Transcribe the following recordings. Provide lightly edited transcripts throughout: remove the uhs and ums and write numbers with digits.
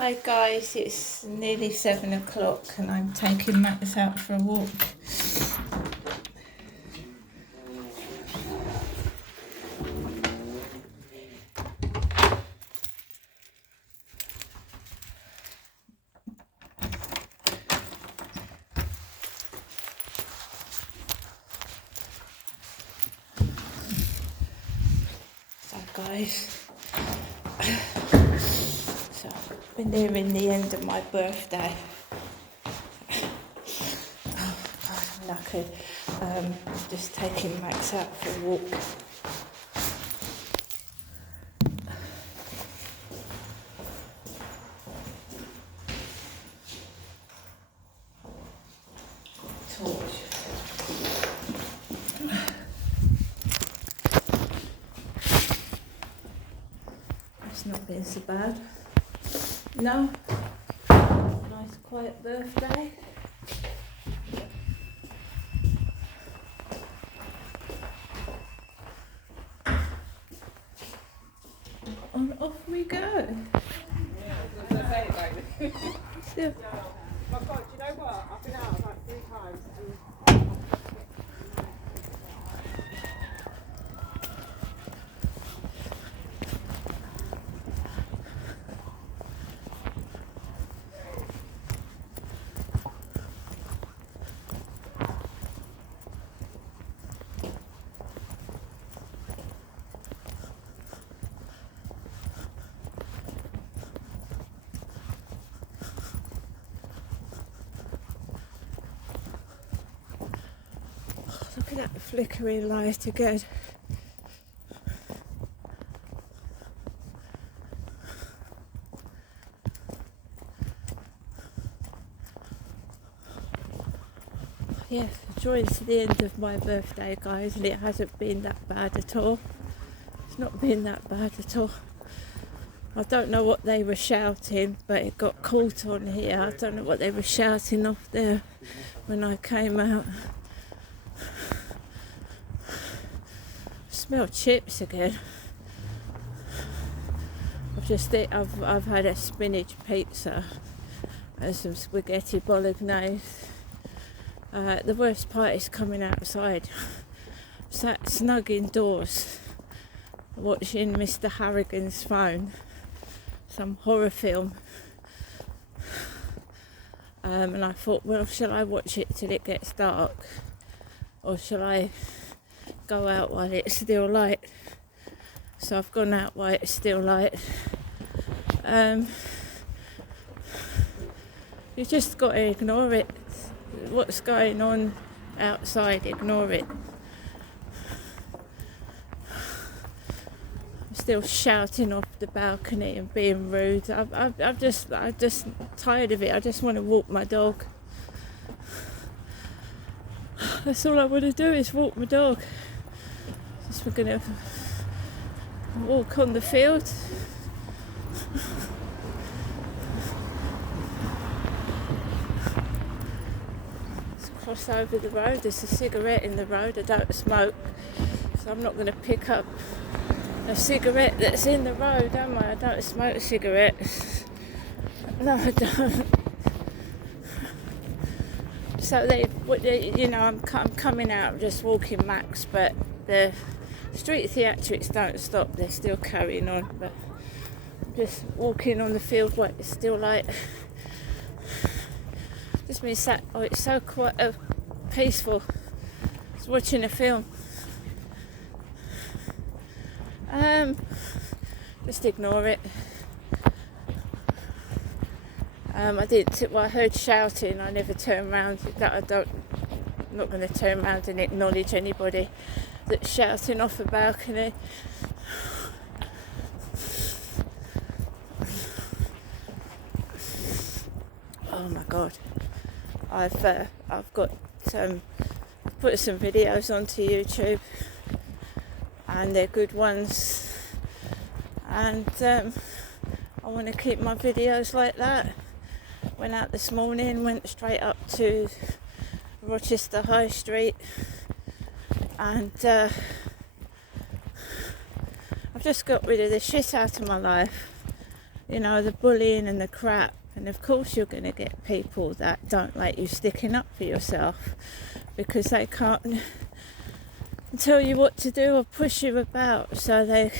Hi guys, it's nearly 7 o'clock and I'm taking Max out for a walk. So guys, so we're nearing the end of my birthday. Oh God, I'm knackered. Just taking Max out for a walk. Torch. It's not been so bad. No? Nice quiet birthday. On off we go. Yeah, I was going to say it like Yeah. my God, do you know what? I've been out like 3 times and Look at that flickering light again. Yes, joy to the end of my birthday, guys, and it hasn't been that bad at all. It's not been that bad at all. I don't know what they were shouting, but it got caught on here. I don't know what they were shouting off there when I came out. Smell chips again. I've had a spinach pizza and some spaghetti bolognese. The worst part is coming outside. Sat snug indoors watching Mr. Harrigan's phone, some horror film. And I thought, well, shall I watch it till it gets dark? Or shall I go out while it's still light? So I've gone out while it's still light. You just got to ignore it. What's going on outside, ignore it. I'm still shouting off the balcony and being rude. I'm just tired of it. I just want to walk my dog. That's all I want to do is walk my dog. Just we're going to walk on the field. Cross over the road. There's a cigarette in the road. I don't smoke, so I'm not going to pick up a cigarette that's in the road, am I? I don't smoke cigarettes. No, I don't. So I'm coming out, just walking Max, but the street theatrics don't stop. They're still carrying on, but I'm just walking on the field while it's still light. Just been sat. Oh, it's so quite peaceful. Just watching a film. Just ignore it. I heard shouting. I never turn around. I'm not going to turn around and acknowledge anybody that's shouting off the balcony. Oh my God. I've got put some videos onto YouTube, and they're good ones, and I want to keep my videos like that. Went out this morning, went straight up to Rochester High Street, and I've just got rid of the shit out of my life. you know, the bullying and the crap. And of course you're going to get people that don't like you sticking up for yourself, because they can't tell you what to do or push you about. So they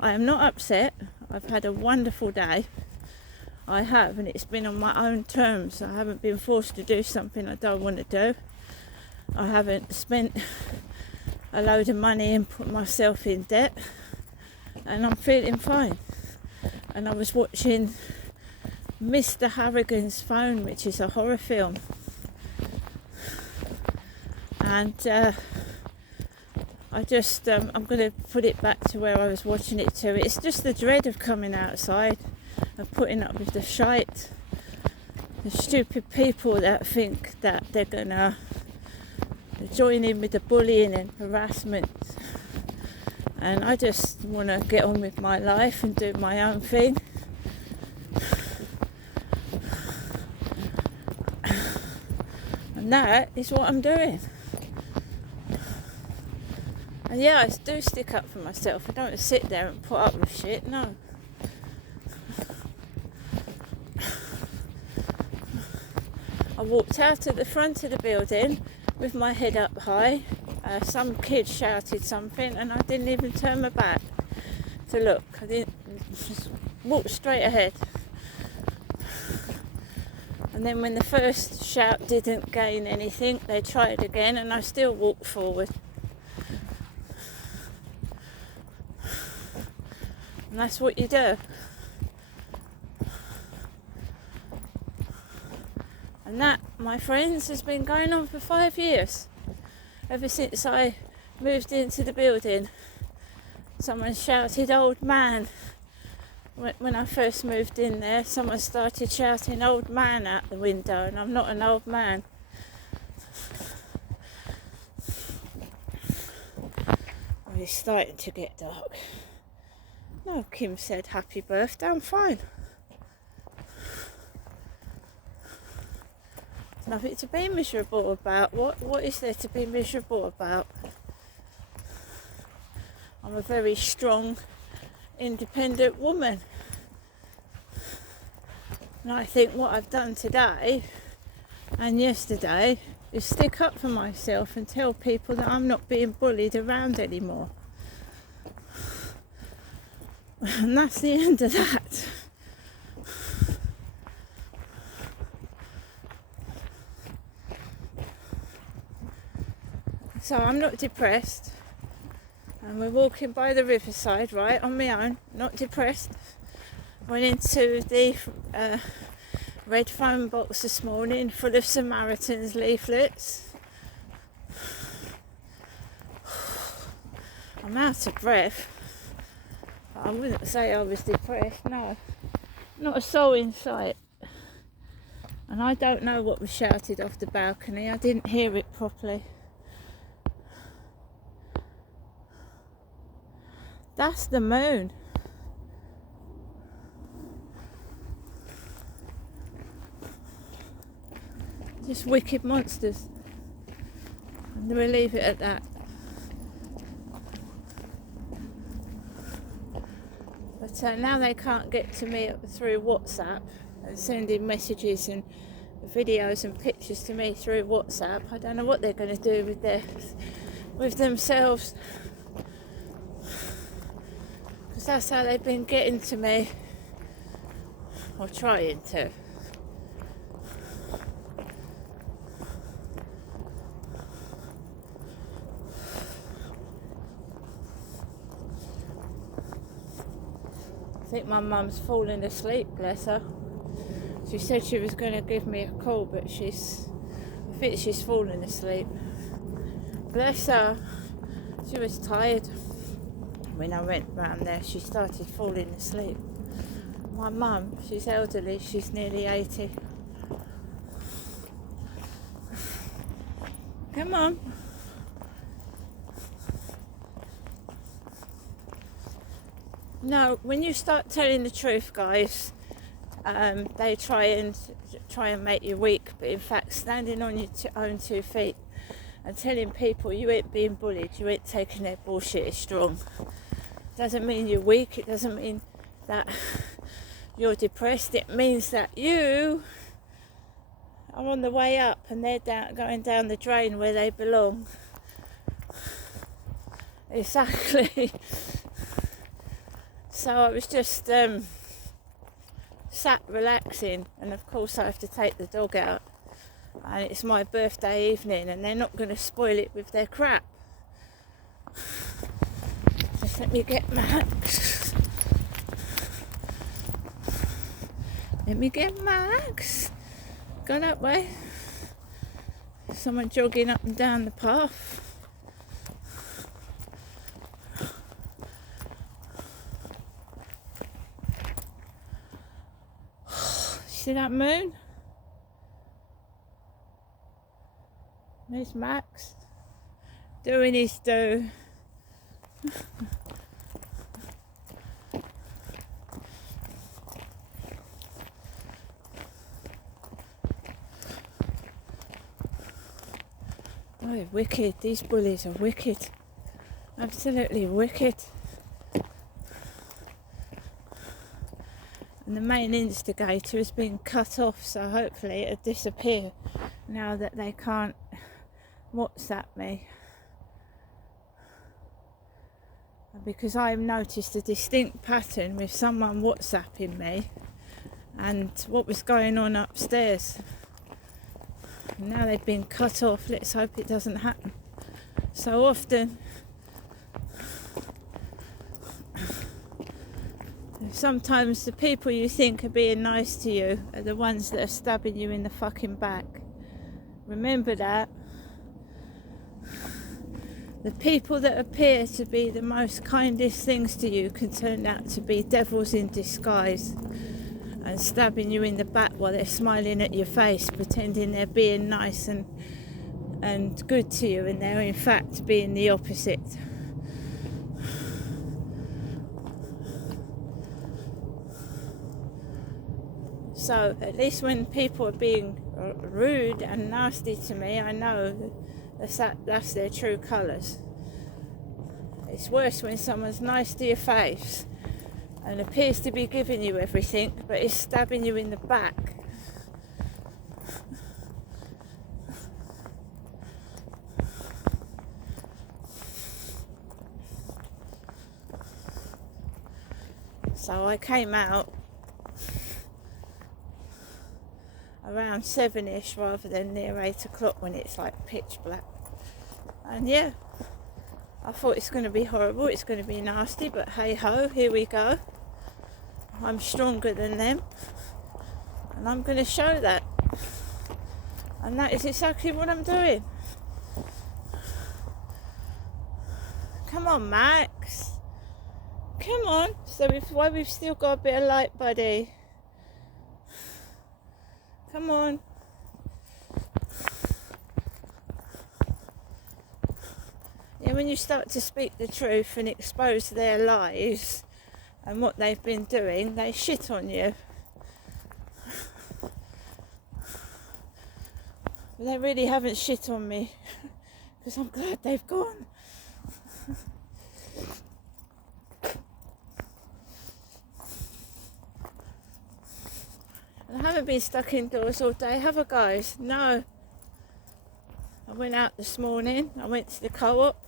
I am not upset. I've had a wonderful day. I have, and it's been on my own terms. I haven't been forced to do something I don't want to do. I haven't spent a load of money and put myself in debt, and I'm feeling fine. And I was watching Mr. Harrigan's Phone, which is a horror film, and I just I'm going to put it back to where I was watching it to. It's just the dread of coming outside and putting up with the shite, the stupid people that think that they're going to join in with the bullying and harassment. And I just want to get on with my life and do my own thing. And that is what I'm doing. And yeah, I do stick up for myself. I don't sit there and put up with shit, no. I walked out at the front of the building with my head up high. Some kid shouted something and I didn't even turn my back to look. I didn't, just walked straight ahead. And then when the first shout didn't gain anything, they tried again and I still walked forward. And that's what you do. And that, my friends, has been going on for 5 years. Ever since I moved into the building. Someone shouted, "Old man." When I first moved in there, someone started shouting, "Old man," out the window, and I'm not an old man. Oh, it's starting to get dark. No, Kim said happy birthday, I'm fine. There's nothing to be miserable about. What is there to be miserable about? I'm a very strong, independent woman. And I think what I've done today and yesterday is stick up for myself and tell people that I'm not being bullied around anymore. And that's the end of that. So I'm not depressed. And we're walking by the riverside, right, on my own, not depressed. Went into the red phone box this morning full of Samaritans leaflets. I'm out of breath. I wouldn't say I was depressed, no. Not a soul in sight. And I don't know what was shouted off the balcony. I didn't hear it properly. That's the moon. Just wicked monsters. And we'll leave it at that. But now they can't get to me through WhatsApp and sending messages and videos and pictures to me through WhatsApp. I don't know what they're going to do with themselves. Because that's how they've been getting to me. Or trying to. I think my mum's fallen asleep, bless her. She said she was going to give me a call, but I think she's fallen asleep. Bless her. She was tired. When I went round there, she started falling asleep. My mum, she's elderly, she's nearly 80. Come on. No, when you start telling the truth, guys, they try and make you weak, but in fact, standing on your own 2 feet and telling people you ain't being bullied, you ain't taking their bullshit is strong. doesn't mean you're weak. It doesn't mean that you're depressed. It means that you are on the way up and they're going down the drain where they belong. Exactly. So I was just sat relaxing, and of course I have to take the dog out, and it's my birthday evening and they're not going to spoil it with their crap. Just let me get Max. Let me get Max. Go that way. Someone jogging up and down the path. See that moon? There's Max doing his do. Oh, they're wicked. These bullies are wicked. Absolutely wicked. And the main instigator has been cut off, so hopefully it'll disappear now that they can't WhatsApp me. Because I've noticed a distinct pattern with someone WhatsApping me and what was going on upstairs. Now they've been cut off. Let's hope it doesn't happen. So often, sometimes the people you think are being nice to you are the ones that are stabbing you in the fucking back. Remember that. The people that appear to be the most kindest things to you can turn out to be devils in disguise and stabbing you in the back while they're smiling at your face, pretending they're being nice and good to you, and they're in fact being the opposite. So at least when people are being rude and nasty to me, I know that's their true colours. It's worse when someone's nice to your face and appears to be giving you everything, but is stabbing you in the back. So I came out around 7ish rather than near 8 o'clock when it's like pitch black. And yeah, I thought it's going to be horrible, it's going to be nasty, but hey ho, here we go. I'm stronger than them, and I'm going to show that. And that is exactly what I'm doing. Come on, Max. Come on. So why we've still got a bit of light, buddy. Come on. Yeah, when you start to speak the truth and expose their lies and what they've been doing, they shit on you. But they really haven't shit on me, because I'm glad they've gone. And I haven't been stuck indoors all day, have I, guys? No. I went out this morning, I went to the co-op,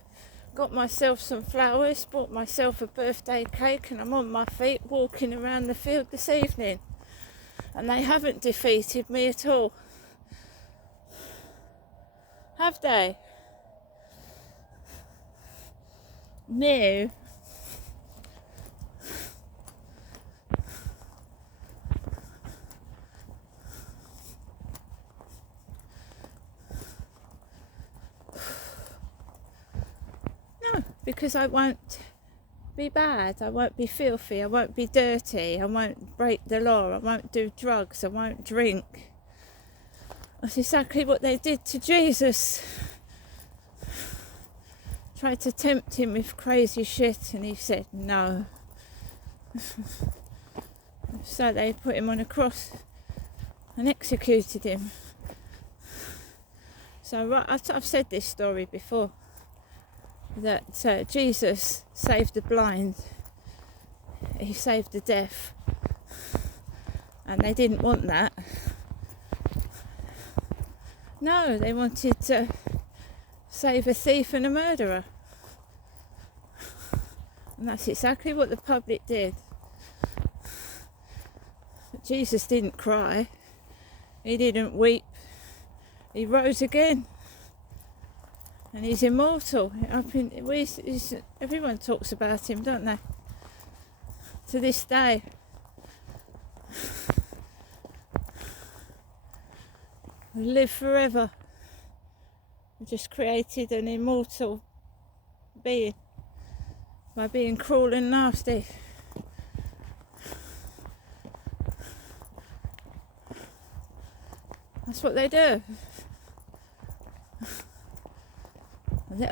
got myself some flowers, bought myself a birthday cake, and I'm on my feet walking around the field this evening. And they haven't defeated me at all. Have they? No. No, because I won't be bad, I won't be filthy, I won't be dirty, I won't break the law, I won't do drugs, I won't drink. That's exactly what they did to Jesus. Tried to tempt him with crazy shit, and he said no. So they put him on a cross and executed him. So right, I've said this story before, that Jesus saved the blind he saved the deaf, and they didn't want that. No, they wanted to save a thief and a murderer. And that's exactly what the public did. But Jesus didn't cry. He didn't weep. He rose again. And he's immortal. Everyone talks about him, don't they? To this day. We live forever. We just created an immortal being by being cruel and nasty. That's what they do.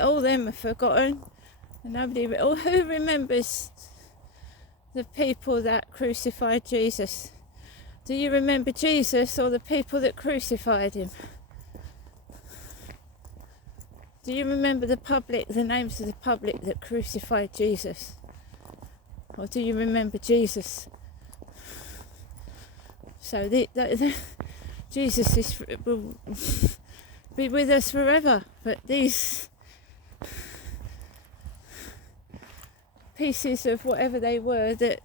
All them are forgotten, and who remembers the people that crucified Jesus? Do you remember Jesus or the people that crucified him? Do you remember the names of the public that crucified Jesus? Or do you remember Jesus? So Jesus will be with us forever, but these pieces of whatever they were that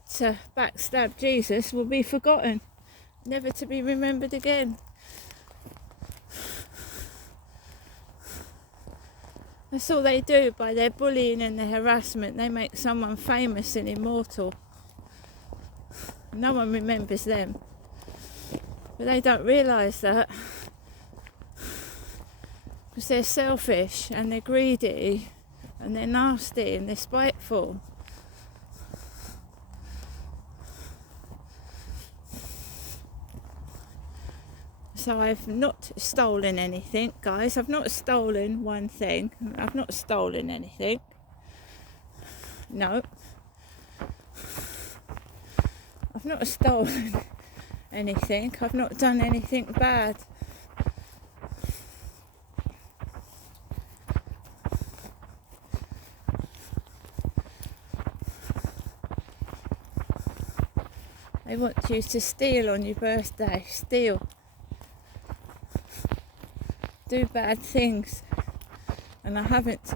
backstabbed Jesus will be forgotten, never to be remembered again. That's all they do. By their bullying and their harassment, they make someone famous and immortal. No one remembers them. But they don't realise that, because they're selfish and they're greedy and they're nasty and they're spiteful. So I've not stolen anything, guys. I've not stolen one thing. I've not stolen anything. No. I've not stolen anything. I've not done anything bad. They want you to steal on your birthday. Steal. Do bad things. And I haven't.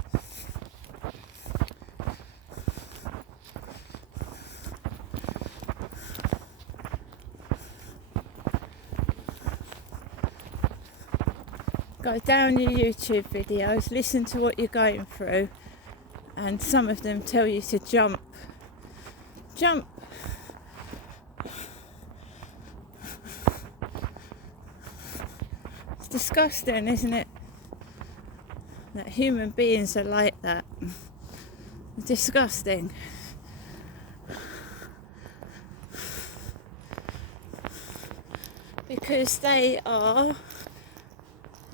Go down your YouTube videos, listen to what you're going through, and some of them tell you to jump. Jump. It's disgusting, isn't it? That human beings are like that. It's disgusting. Because they are,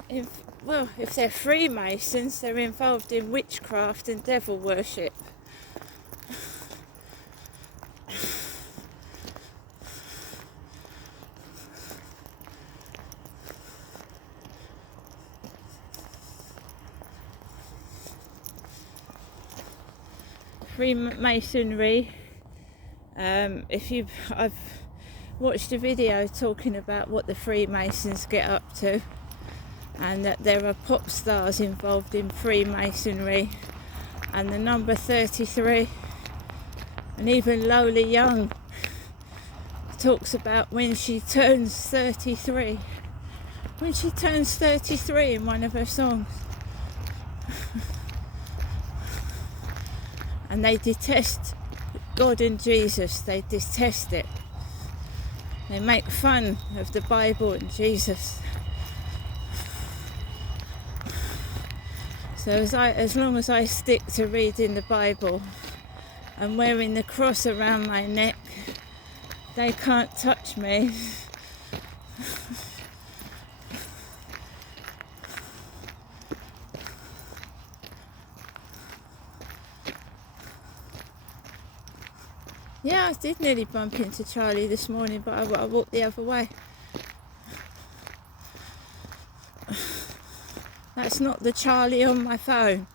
if they're Freemasons, they're involved in witchcraft and devil worship. Freemasonry. I've watched a video talking about what the Freemasons get up to, and that there are pop stars involved in Freemasonry, and the number 33, and even Lola Young talks about when she turns 33. When she turns 33 in one of her songs. And they detest God and Jesus. They detest it. They make fun of the Bible and Jesus. So as long as I stick to reading the Bible and wearing the cross around my neck, they can't touch me. Yeah, I did nearly bump into Charlie this morning, but I walked the other way. That's not the Charlie on my phone.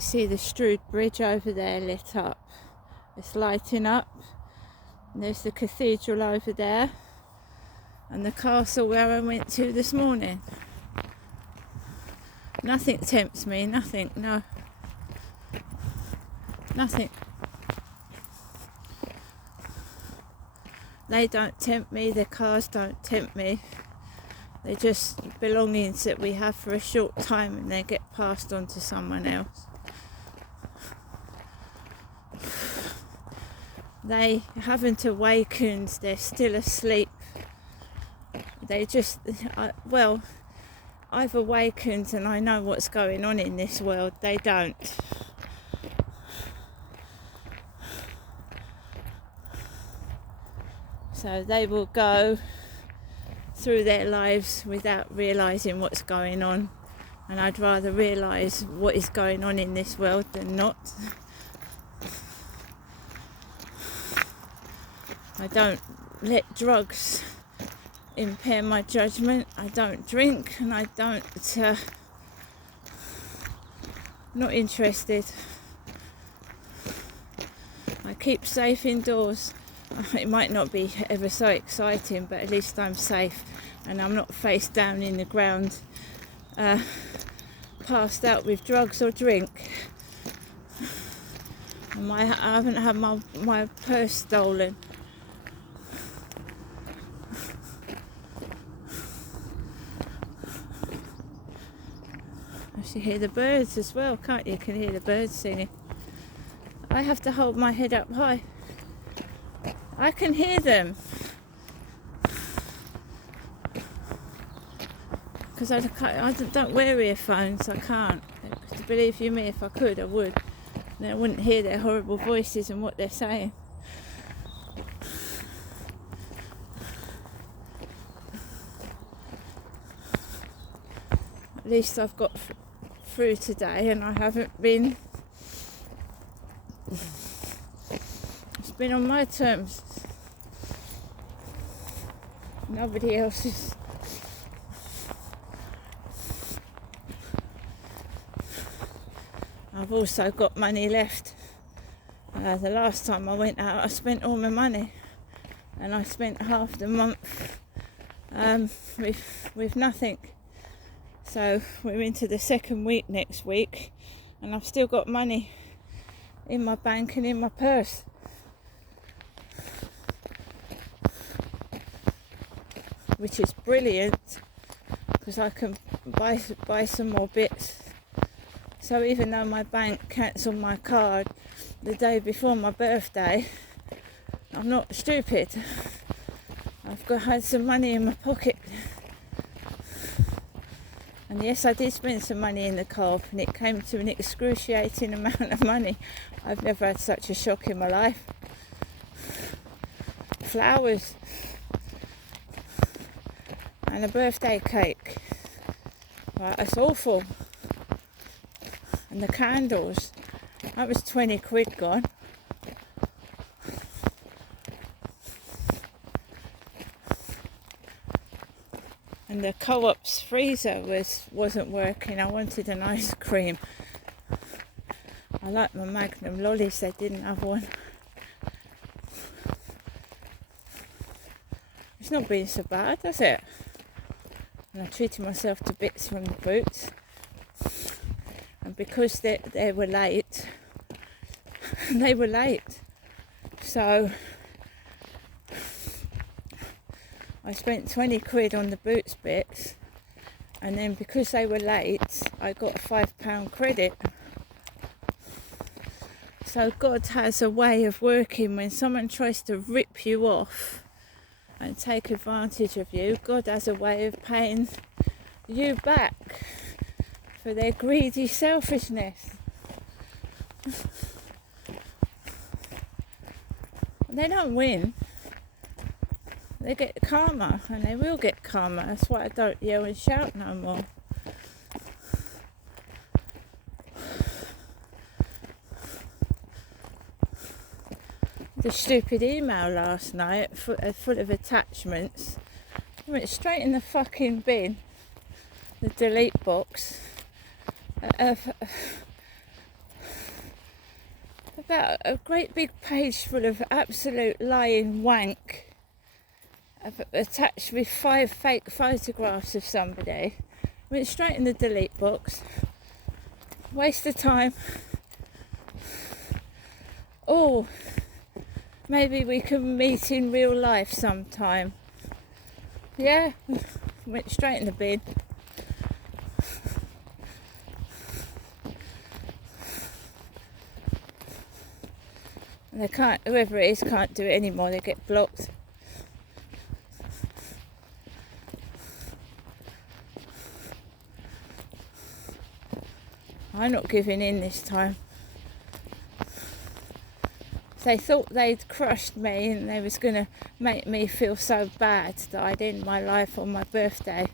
You see the Strood Bridge over there lit up. It's lighting up. And there's the cathedral over there. And the castle where I went to this morning. Nothing tempts me, nothing, no. Nothing. They don't tempt me, the cars don't tempt me. They're just belongings that we have for a short time and they get passed on to someone else. They haven't awakened, they're still asleep. They just, I've awakened and I know what's going on in this world. They don't. So they will go through their lives without realising what's going on. And I'd rather realise what is going on in this world than not. I don't let drugs impair my judgment. I don't drink and I don't, not interested. I keep safe indoors. It might not be ever so exciting, but at least I'm safe and I'm not face down in the ground, passed out with drugs or drink. And I haven't had my purse stolen. You hear the birds as well, can't you? You can hear the birds singing. I have to hold my head up high. I can hear them. Because I don't wear earphones, I can't. Believe you me, if I could, I would. And I wouldn't hear their horrible voices and what they're saying. At least I've got through today and I haven't been, it's been on my terms, nobody else's. I've also got money left. The last time I went out I spent all my money and I spent half the month with nothing. So we're into the second week next week and I've still got money in my bank and in my purse. Which is brilliant because I can buy some more bits. So even though my bank cancelled my card the day before my birthday, I'm not stupid. I've had some money in my pocket. And yes, I did spend some money in the Co-op and it came to an excruciating amount of money. I've never had such a shock in my life. Flowers and a birthday cake. Right, that's awful. And the candles, that was 20 quid gone. And the Co-op's freezer wasn't working. I wanted an ice cream. I like my Magnum lollies, they didn't have one. It's not been so bad, has it? And I treated myself to bits from the Boots. And because they were late, they were late. So I spent 20 quid on the Boots bits, and then because they were late I got a £5 credit. So God has a way of working. When someone tries to rip you off and take advantage of you, God has a way of paying you back for their greedy selfishness. They don't win. They get karma, and they will get karma. That's why I don't yell and shout no more. The stupid email last night, full of attachments, I went straight in the fucking bin, the delete box. about a great big page full of absolute lying wank, attached with 5 fake photographs of somebody. Went straight in the delete box. Waste of time. Oh, maybe we can meet in real life sometime. Yeah, went straight in the bin. And they can't, whoever it is can't do it anymore, they get blocked. I'm not giving in this time. They thought they'd crushed me and they was going to make me feel so bad that I'd end my life on my birthday.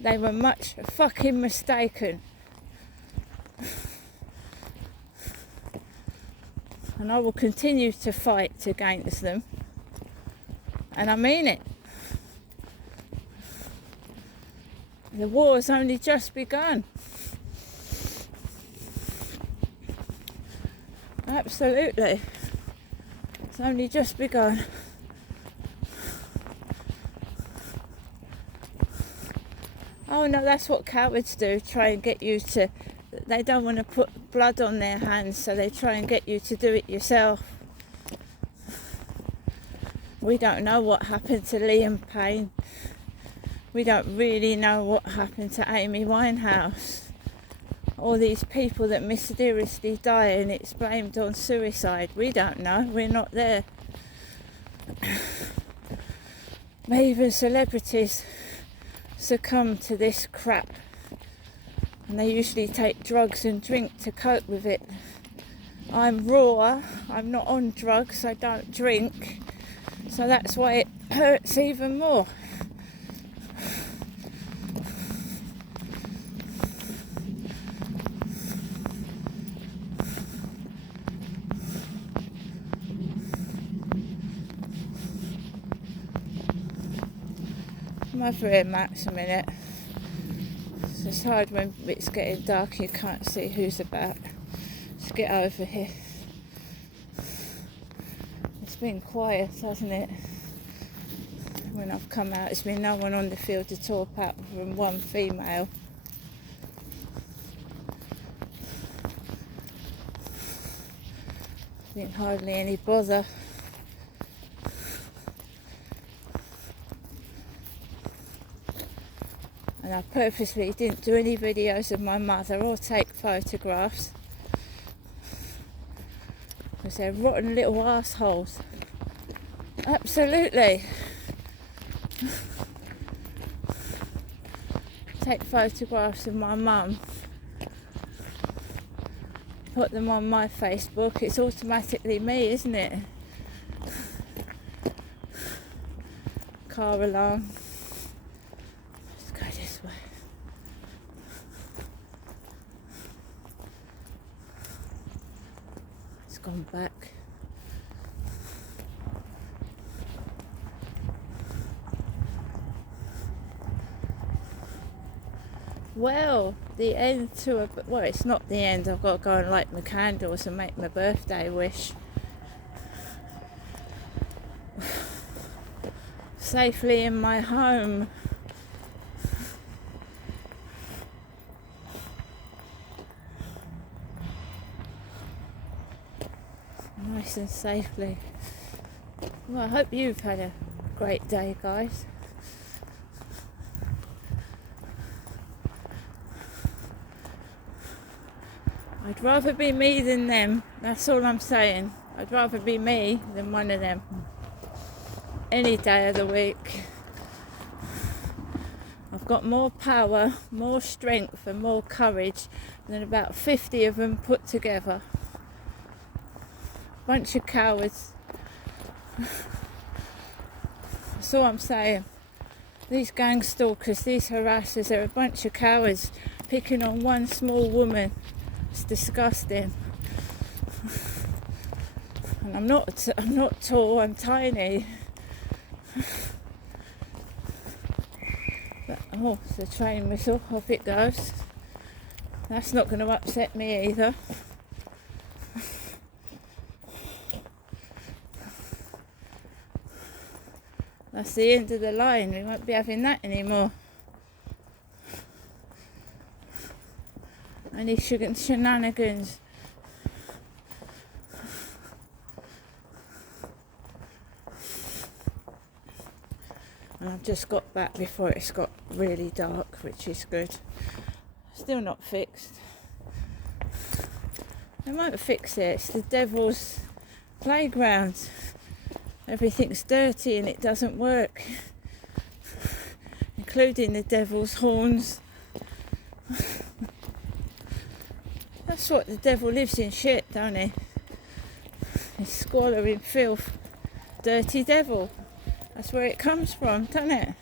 They were much fucking mistaken. And I will continue to fight against them. And I mean it. The war has only just begun. Absolutely. It's only just begun. Oh no, that's what cowards do, try and get you to, they don't want to put blood on their hands, so they try and get you to do it yourself. We don't know what happened to Liam Payne. We don't really know what happened to Amy Winehouse. All these people that mysteriously die and it's blamed on suicide. We don't know, we're not there. Even celebrities succumb to this crap, and they usually take drugs and drink to cope with it. I'm raw, I'm not on drugs, I don't drink, so that's why it hurts even more. I'm over here, Max, a minute. It's hard when it's getting dark and you can't see who's about. Let's get over here. It's been quiet, hasn't it? When I've come out, there's been no one on the field at all apart from one female. Been hardly any bother. And I purposely didn't do any videos of my mother or take photographs because they're rotten little assholes. Absolutely. Take photographs of my mum, put them on my Facebook. It's automatically me, isn't it? Car alarm. Gone back. Well, the end to a, well, it's not the end. I've got to go and light my candles and make my birthday wish. Safely in my home. Nice and safely. Well, I hope you've had a great day, guys. I'd rather be me than them. That's all I'm saying. I'd rather be me than one of them. Any day of the week. I've got more power, more strength and more courage than about 50 of them put together. Bunch of cowards. That's all I'm saying. These gang stalkers, these harassers, they're a bunch of cowards picking on one small woman. It's disgusting. And I'm not tall, I'm tiny. But, oh, it's a train whistle, off it goes. That's not going to upset me either. That's the end of the line. We won't be having that anymore. Any shenanigans. And I've just got back before it's got really dark, which is good. Still not fixed. They won't fix it. It's the devil's playground. Everything's dirty and it doesn't work, including the devil's horns. That's what the devil lives in, shit, don't he? He's squalor in filth. Dirty devil. That's where it comes from, doesn't it?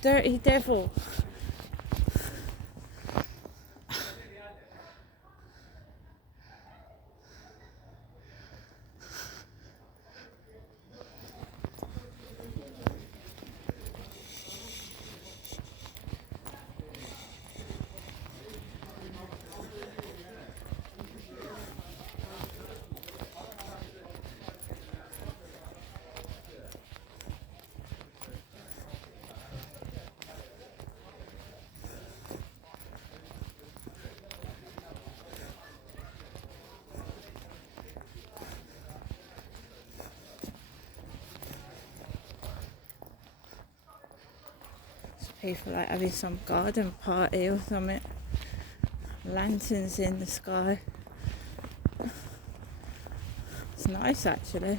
Dirty devil. People like having some garden party or something. Lanterns in the sky. It's nice actually.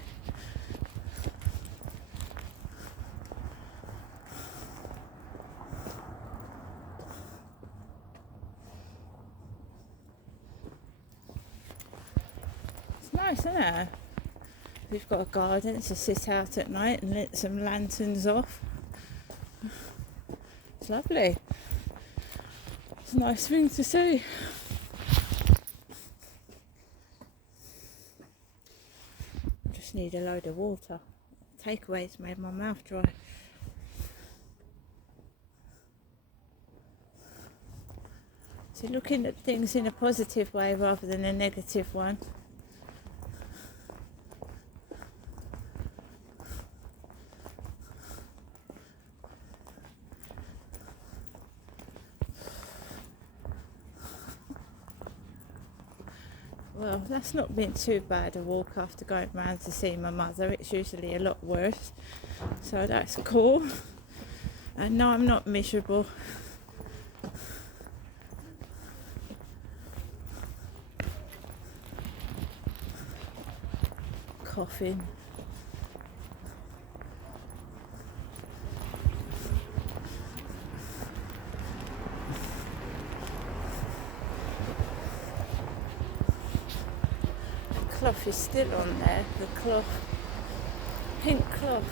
It's nice, isn't it? We've got a garden to sit out at night and lit some lanterns off. It's lovely. It's a nice thing to see. Just need a load of water. Takeaways made my mouth dry. So looking at things in a positive way rather than a negative one. Well, that's not been too bad a walk after going round to see my mother. It's usually a lot worse. So that's cool. And no, I'm not miserable. Coughing. Cloth is still on there, the cloth, pink cloth.